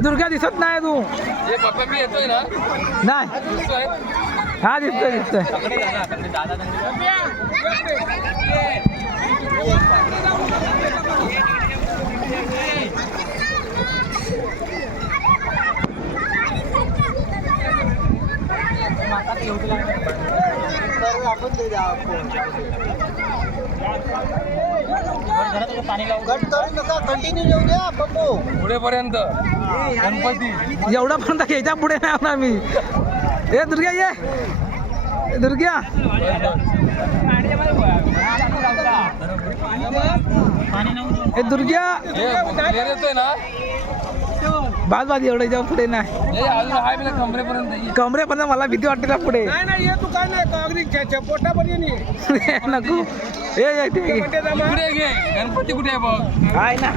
दुर्गा दिसत नाही तू मी येतोय ना नाही हा दिसतोय दिसतोय कंटिन्यू येऊ द्या पप्पू पुढेपर्यंत गणपती एवढा पर्यंत घ्यायच्या पुढे नाही होणार मी ए दुर्गा ये दुर्गा ए दुर्गा येतोय ना बाद बाद एवढं जाऊ पुढे नाही अजून हाय बिला कमरेपर्यंत कमरेपर्यंत मला भीती वाटते ना पुढे नाही तू काय नाही अगदी पोटापर्यंत नको ए ठीक आहे कुठे घे गणपती कुठे आहे बघ आहे ना